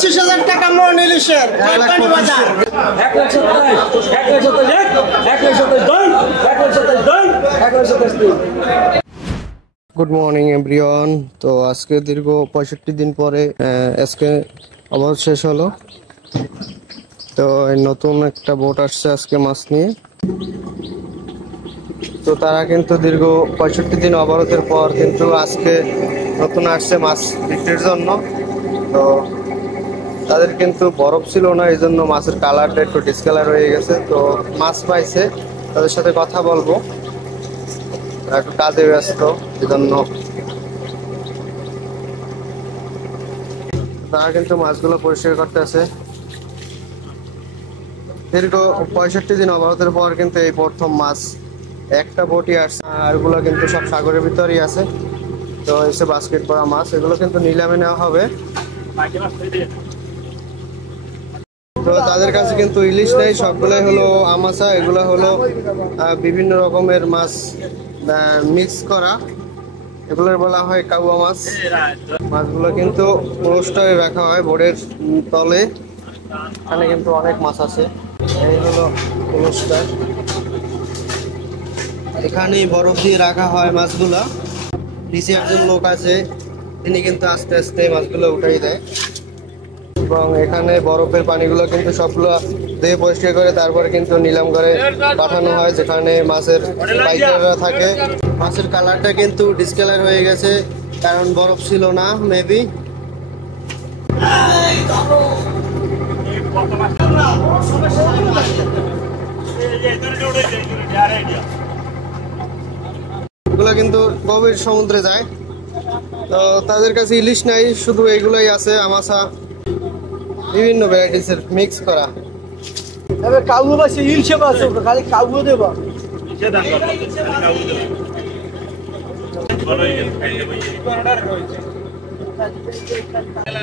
25,000 টাকা মন ইলিশের বাজার। Good morning everyone. তো আজকে দীর্ঘ 65 দিন পরে আজকে আবার শেষ হলো। তো নতুন একটা বোট আসছে আজকে মাছ নিয়ে। তো তারা কিন্তু দীর্ঘ 65 দিন অবরোধের পর কিন্তু আজকে নতুন আসছে মাছ বিক্রির জন্য। তো তাদের কিন্তু বরফ ছিল না, এই জন্য মাছের কালারটা একটু ডিসকালার হয়ে গেছে। তো মাছ পাইছে, তাদের সাথে কথা বলবো, একটু কাজে ব্যস্ত, এজন্য তারা কিন্তু মাছগুলো পরিষ্কার করতেছে। দীর্ঘ 65 দিন অবরোধের পর কিন্তু এই প্রথম মাছ একটা বোটই আসছে, আর এগুলো কিন্তু সব সাগরের ভিতরেই আছে। তো এসে বাস্কেট করা মাছ, এগুলো কিন্তু নিলামে নেওয়া হবে। তো তাদের কাছে কিন্তু ইলিশ নেই, সবগুলোই হলো আমাশা, এগুলো হলো বিভিন্ন রকমের মাছ মিক্স করা, এগুলোর বলা হয় কাউয়া মাছ। মাছগুলো কিন্তু পোস্টারে রাখা হয় বোর্ডের তলে, এখানে কিন্তু অনেক মাছ আছে। এই হলো পোস্টার, এখানেই বরফ দিয়ে রাখা হয় মাছগুলো। নিচে একজন লোক আছে, তিনি কিন্তু আস্তে আস্তে মাছগুলো উঠাই দেয়, এবং এখানে বরফের পানিগুলো কিন্তু সবগুলো দিয়ে পরিষ্কার করে তারপরে কিন্তু নিলাম করে পাঠানো হয়, যেখানে মাছের পাইকাররা থাকে। মাছের কালারটা কিন্তু ডিসকালার হয়ে গেছে, কারণ বরফ ছিল না মেবি। এগুলো কিন্তু গভীর সমুদ্রে যায়। তো তাদের কাছে ইলিশ নাই, শুধু এগুলোই আছে আমাশা, বিভিন্ন ভ্যারাইটিসের মিক্স করা।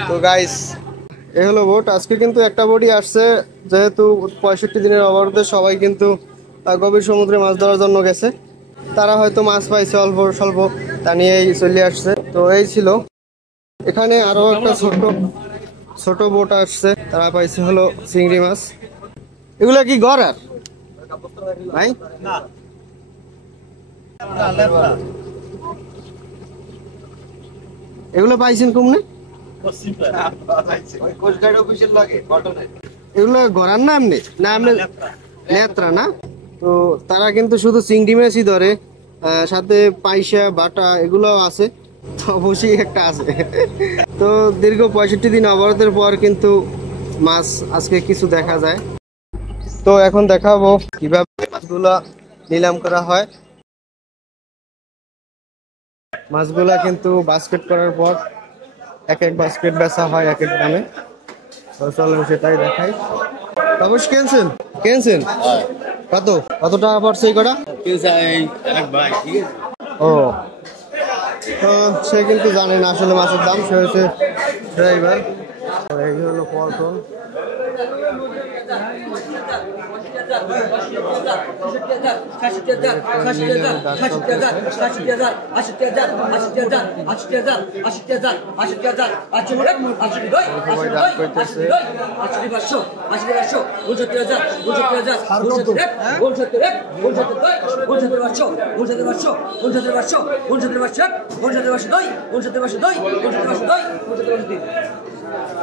তো গাইস, এ হলো বোট। আজকে কিন্তু একটা বোটই আসছে, যেহেতু 65 দিনের অবরোধে সবাই কিন্তু গভীর সমুদ্রে মাছ ধরার জন্য গেছে। তারা হয়তো মাছ পাইছে অল্প স্বল্প, তা নিয়েই চলে আসছে। তো এই ছিল। এখানে আরো একটা ছোট বোট আসছে, তারা পাইছে হলো চিংড়ি মাছ। এগুলা কি ঘর আর ভাই? এগুলো পাইছেন কমনে? এগুলো ঘোরার না এমনি না, এমনি লেত্রা না। তো তারা কিন্তু শুধু চিংড়ি মাছই ধরে, সাথে পাইসা বাটা এগুলো আছে, অবশ্যই একটা আছে। তো দীর্ঘ 65 দিন অবরোধের পর কিন্তু মাছ আজকে কিছু দেখা যায়। তো এখন দেখাবো কিভাবে মাছগুলা নিলাম করা হয়। মাছগুলা কিন্তু বাস্কেট করার পর এক এক বাস্কেট বেচা হয় এক এক দামে। চলো সেটাই দেখাই। অবশ্য কেনছেন কত টাকা পড়ছে এই কটা? ও, তো সে কিন্তু জানে না আসলে মাছের দাম, সে হচ্ছে ড্রাইভার। এই হলো পল্টন।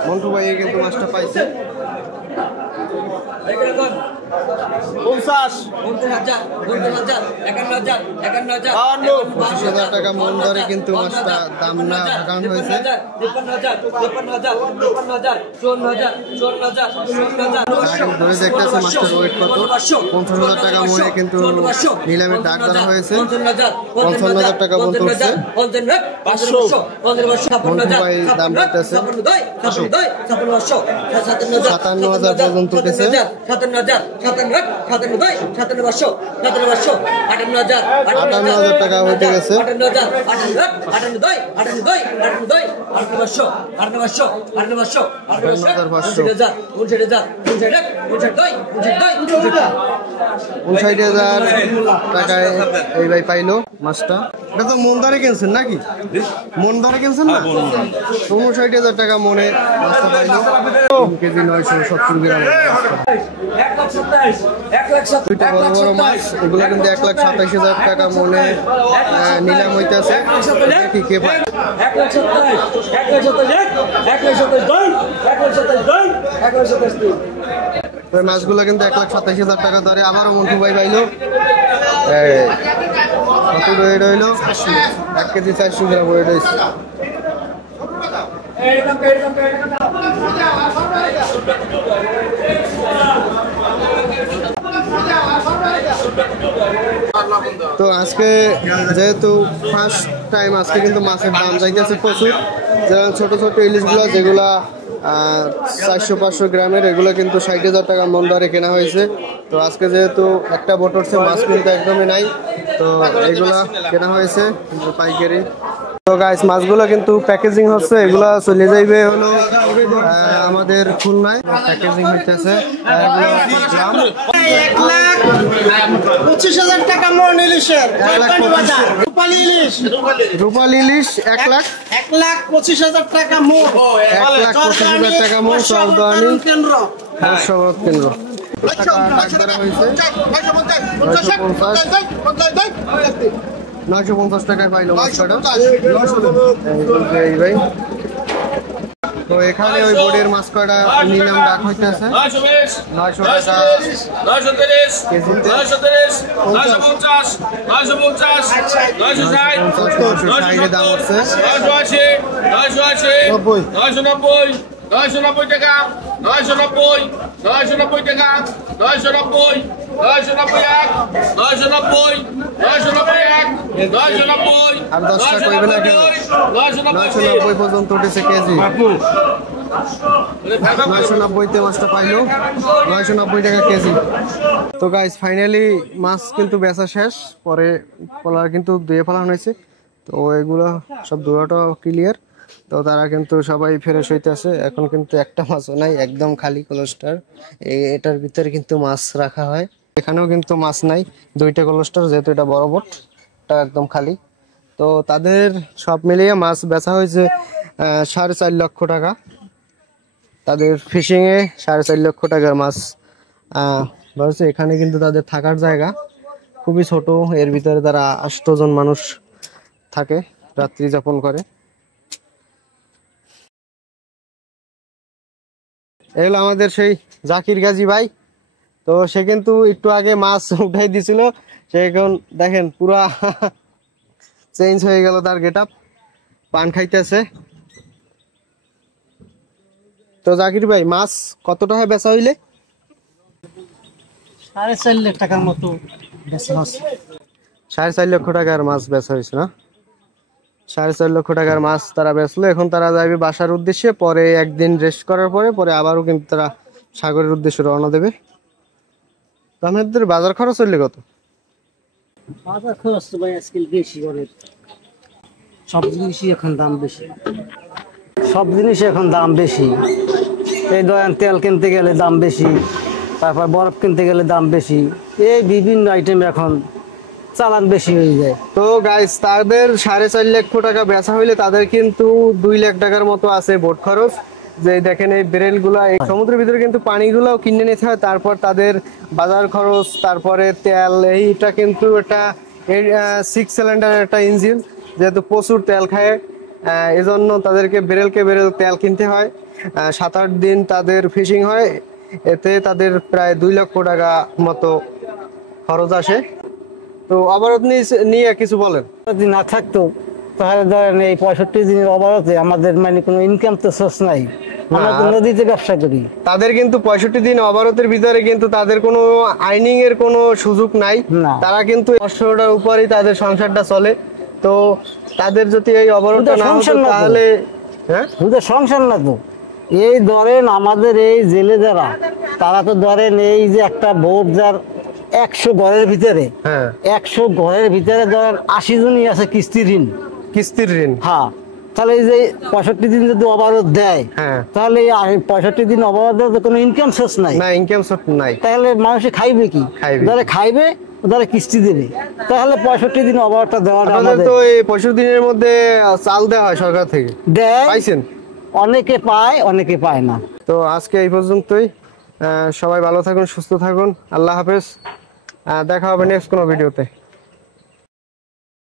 মন্টু ভাই কিন্তু মাছটা পাইছে। 25,000 টাকা মন ধরে কিন্তু মাছটা দাম না ভাগানো হয়েছে। ধরে দেখতেছে মাছটার ওয়েট কত। 50,000 টাকা মনে কিন্তু নিলামের ডাক ধরা হয়েছে। 55,000 টাকা পর্যন্ত উঠছে। মন্টু ভাই দাম দিতেছে 57,000 পর্যন্ত উঠেছে। 58,000 টাকা উঠে গেছে। 58,500। 59,000 টাকায় এই ভাই পাইলো মাছটা। এটা তো মন ধরে কিনছেন নাকি? মন ধরে কিনছেন না? 59,000 টাকা মনে মাছটা পাইলো। 3 কেজি 970 গ্রাম। দুইটা বড় বড় মাছ, এগুলো কিন্তু 1,27,000 টাকা মনে নিলাম হইতেছে। কি কে পায়? ওই মাছগুলো কিন্তু 1,27,000 টাকা ধরে। আবারও মন্টু ভাই পাইলো। কত ওয়েট হইলো? 1 কেজি 400 গ্রাম ওয়েট হয়েছে। তো আজকে যেহেতু ফার্স্ট টাইম, আজকে কিন্তু মাছের দাম যাইতেছে প্রচুর। যেমন ছোট ছোট ইলিশগুলো যেগুলা 400-500 গ্রামের, এগুলো কিন্তু 60,000 টাকা মন দরে কেনা হয়েছে। তো আজকে যেহেতু একটা বোটরসে মাছ কিন্তু একদমই নাই, তো এগুলা কেনা হয়েছে পাইকারি। তো গাইস মাছগুলো কিন্তু প্যাকেজিং হচ্ছে, এগুলা চলে যাইবে হলো আমাদের খুলনায় প্যাকেজিং হইতেছে। 1,25,000 টাকা মন ইলিশের বাজার। রূপালী ইলিশ, রূপালী ইলিশ 1,25,000 টাকা মন। 1,25,000 টাকা মন। চরদানি কেন্দ্র বর্ষবরত কেন্দ্র টাকা ডাক ধরা হয়েছে 950 টাকায় পাইলো মাছটা। এই ভাই তো এখানে ওই বোর্ডের মাছ কটা নিলাম ডাক হইতেছে 900 টাকা কেজিতে। 950 দাম হচ্ছে 990 টাকা 990 টাকা 990 991 990 আর 10 টাকা কইবে না কেন? 990 পর্যন্ত উঠেছে কেজি। 990 তে মাছটা পাইলো 990 টাকা কেজি। তো গাইস ফাইনালি মাছ কিন্তু বেচা শেষ। পরে কলার কিন্তু ধুয়ে ফেলানো হয়েছে। তো এগুলো সব ধোয়াটা ক্লিয়ার। তো তারা কিন্তু সবাই ফ্রেশ হইতেছে। এখন কিন্তু একটা মাছও নাই, একদম খালি কলস্টার। এটার ভিতরে কিন্তু মাছ রাখা হয়, এখানেও কিন্তু মাছ নাই। দুইটা কলস্টার, যেহেতু এটা বড় বোট, এটা একদম খালি। তো তাদের সব মিলিয়ে মাছ বেচা হয়েছে 4.5 লক্ষ টাকা। তাদের ফিশিংয়ে 4.5 লক্ষ টাকার মাছ ধরছে। এখানে কিন্তু তাদের থাকার জায়গা খুবই ছোট, এর ভিতরে তারা 8 জন মানুষ থাকে, রাত্রি যাপন করে। এগুলো আমাদের সেই জাকির গাজী ভাই। তো সে কিন্তু একটু আগে মাছ উঠাই দিছিল, সে এখন দেখেন পুরা চেঞ্জ হয়ে গেল তার গেটআপ, পান খাইতেছে। তো জাকির ভাই মাছ কত টাকা বেচা হইলে? 4.5 লাখ টাকার মতো বেচা হচ্ছে। 4.5 লক্ষ টাকার মাছ বেচা হয়েছে না? 4.5 লক্ষ টাকার মাছ তারা বেচলো। এখন তারা যাবে বাসার উদ্দেশ্যে, পরে একদিন রেস্ট করার পরে আবারও কিন্তু তারা সাগরের উদ্দেশ্যে রওনা দেবে। তো আমাদের বাজার খরচ হইলে কত? বাজার খরচ তো ভাই আজকাল বেশি, অনেক সব জিনিসই এখন দাম বেশি। সব জিনিসই এখন দাম বেশি। এই ধরেন তেল কিনতে গেলে দাম বেশি, তারপর বরফ কিনতে গেলে দাম বেশি, এই বিভিন্ন আইটেম এখন চালান বেশি হয়ে যায়। তো গাইস তাদের 4.5 লক্ষ টাকা বেচা হইলে তাদের কিন্তু 2 লাখ টাকার মতো আছে বোট খরচ। যে দেখেন এই বেরেল গুলা, এই সমুদ্রের ভিতরে কিন্তু পানিগুলাও কিনে নিতে হয়, তারপর তাদের বাজার খরচ, তারপরে তেল। এইটা কিন্তু একটা 6 সিলিন্ডার একটা ইঞ্জিন, যেহেতু প্রচুর তেল খায়, এজন্য তাদেরকে বেরেল তেল কিনতে হয়। 7-8 দিন তাদের ফিশিং হয়, এতে তাদের প্রায় 2 লক্ষ টাকা মতো খরচ আসে। তো অবরোধ নিয়ে কিছু বলেন। যদি না থাকতো তাহলে ধরেন এই 65 দিনের অবরোধে আমাদের মানে কোনো ইনকাম তো সোর্স নাই, আমরা তো নদীতে ব্যবসা করি। তাদের কিন্তু 65 দিন অবরোধের ভিতরে কিন্তু তাদের কোনো আইনিং এর কোনো সুযোগ নাই। তারা কিন্তু 500টার উপরেই তাদের সংসারটা চলে। তো তাদের যদি এই অবরোধটা না হতো তাহলে সংসার না তো। এই ধরেন আমাদের এই জেলে যারা, তারা তো ধরেন এই যে একটা বোট যার 100 ঘরের ভিতরে, 100 ঘরের ভিতরে ধরেন 80 জনই আছে কিস্তির ঋণ। কিস্তির ঋণ? হ্যাঁ। তাহলে এই যে 65 দিন যদি অবরোধ দেয়, হ্যাঁ। তাহলে এই 65 দিন অবরোধ দেওয়ার তো কোনো ইনকাম সোর্স নাই। না, ইনকাম সোর্স নাই। তাহলে মানুষে খাইবে কি? খাইবে। যারা খাইবে তারা কিস্তি দেবে। তাহলে 65 দিন অবরোধটা দেওয়াটা আপনাদের আমাদের তো এই 65 দিনের মধ্যে চাল দেওয়া হয় সরকার থেকে, দেয়। পাইছেন? অনেকে পায়, অনেকে পায় না। তো আজকে এই পর্যন্তই। সবাই ভালো থাকুন, সুস্থ থাকুন, আল্লাহ হাফেজ। দেখা হবে নেক্সট কোনো ভিডিওতে।